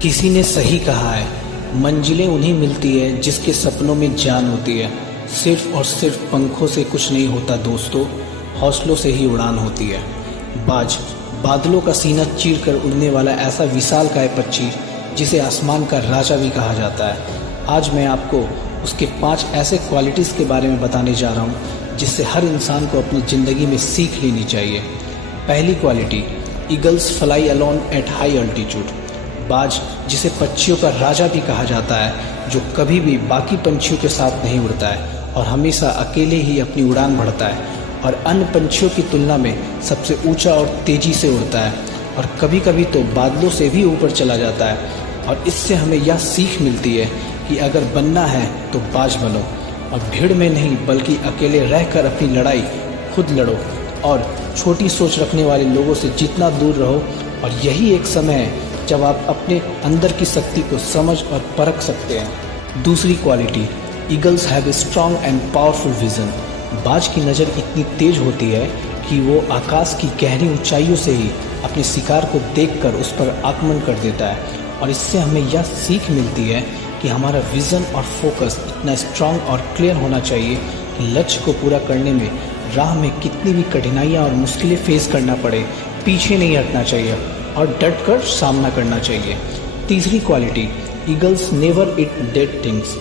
किसी ने सही कहा है, मंजिलें उन्हें मिलती है जिसके सपनों में जान होती है। सिर्फ और सिर्फ पंखों से कुछ नहीं होता दोस्तों, हौसलों से ही उड़ान होती है। बाज बादलों का सीना चीर कर उड़ने वाला ऐसा विशालकाय पक्षी जिसे आसमान का राजा भी कहा जाता है। आज मैं आपको उसके 5 ऐसे क्वालिटीज़ के बारे में बताने जा रहा हूँ जिससे हर इंसान को अपनी ज़िंदगी में सीख लेनी चाहिए। पहली quality, eagles fly alone at high altitude. बाज जिसे पक्षियों का राजा भी कहा जाता है, जो कभी भी बाकी पंछियों के साथ नहीं उड़ता है और हमेशा अकेले ही अपनी उड़ान भरता है और अन्य पंछियों की तुलना में सबसे ऊंचा और तेज़ी से उड़ता है और कभी कभी तो बादलों से भी ऊपर चला जाता है। और इससे हमें यह सीख मिलती है कि अगर बनना है तो बाज बनो और भीड़ में नहीं बल्कि अकेले रहकर अपनी लड़ाई खुद लड़ो और छोटी सोच रखने वाले लोगों से जितना दूर रहो। और यही एक समय है जब आप अपने अंदर की शक्ति को समझ और परख सकते हैं। दूसरी quality, eagles have a strong and powerful vision. बाज की नज़र इतनी तेज होती है कि वो आकाश की गहरी ऊंचाइयों से ही अपने शिकार को देखकर उस पर आक्रमण कर देता है। और इससे हमें यह सीख मिलती है कि हमारा विज़न और फोकस इतना स्ट्रॉन्ग और क्लियर होना चाहिए कि लक्ष्य को पूरा करने में राह में कितनी भी कठिनाइयाँ और मुश्किलें फेस करना पड़े, पीछे नहीं हटना चाहिए और डट कर सामना करना चाहिए। तीसरी quality, eagles never it dead things.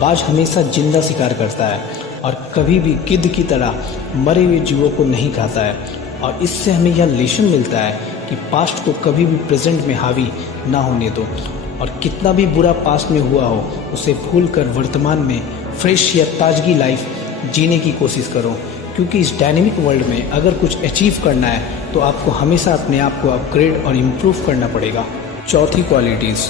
बाज हमेशा जिंदा शिकार करता है और कभी भी गिद्ध की तरह मरे हुए जीवों को नहीं खाता है। और इससे हमें यह लेसन मिलता है कि पास्ट को कभी भी प्रेजेंट में हावी ना होने दो और कितना भी बुरा पास्ट में हुआ हो उसे भूल कर वर्तमान में फ्रेश या ताजगी लाइफ जीने की कोशिश करो, क्योंकि इस डायनेमिक वर्ल्ड में अगर कुछ अचीव करना है तो आपको हमेशा अपने आप को अपग्रेड और इम्प्रूव करना पड़ेगा। चौथी क्वालिटीज़,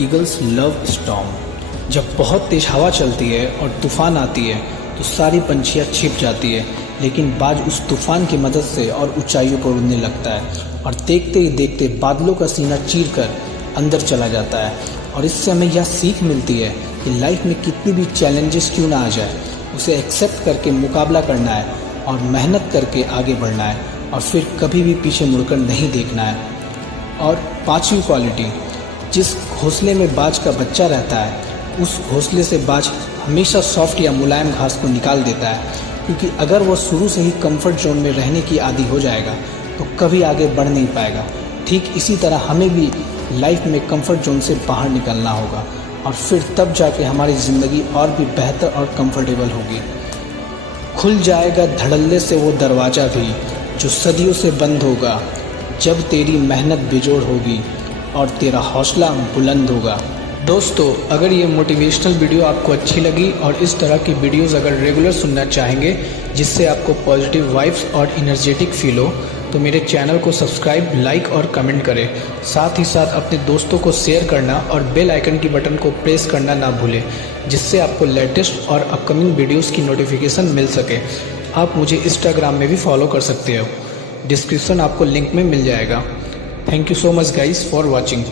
ईगल्स लव स्टॉर्म। जब बहुत तेज हवा चलती है और तूफान आती है तो सारी पंछियाँ छिप जाती है, लेकिन बाज उस तूफान की मदद से और ऊंचाइयों पर उड़ने लगता है और देखते ही देखते बादलों का सीना चीर कर अंदर चला जाता है। और इससे हमें यह सीख मिलती है कि लाइफ में कितनी भी चैलेंजेस क्यों ना आ जाए, उसे एक्सेप्ट करके मुकाबला करना है और मेहनत करके आगे बढ़ना है और फिर कभी भी पीछे मुड़कर नहीं देखना है। और पांचवी क्वालिटी, जिस घोंसले में बाज का बच्चा रहता है उस घोंसले से बाज हमेशा सॉफ्ट या मुलायम घास को निकाल देता है, क्योंकि अगर वो शुरू से ही कंफर्ट जोन में रहने की आदी हो जाएगा तो कभी आगे बढ़ नहीं पाएगा। ठीक इसी तरह हमें भी लाइफ में कंफर्ट जोन से बाहर निकलना होगा और फिर तब जाके हमारी ज़िंदगी और भी बेहतर और कंफर्टेबल होगी। खुल जाएगा धड़ल्ले से वो दरवाज़ा भी जो सदियों से बंद होगा, जब तेरी मेहनत बेजोड़ होगी और तेरा हौसला बुलंद होगा। दोस्तों, अगर ये मोटिवेशनल वीडियो आपको अच्छी लगी और इस तरह की वीडियोस अगर रेगुलर सुनना चाहेंगे जिससे आपको पॉजिटिव वाइब्स और एनर्जेटिक फील हो, तो मेरे चैनल को सब्सक्राइब, लाइक और कमेंट करें। साथ ही साथ अपने दोस्तों को शेयर करना और बेल आइकन की बटन को प्रेस करना ना भूलें, जिससे आपको लेटेस्ट और अपकमिंग वीडियोस की नोटिफिकेशन मिल सके। आप मुझे इंस्टाग्राम में भी फॉलो कर सकते हो, डिस्क्रिप्शन आपको लिंक में मिल जाएगा। Thank you so much guys for watching.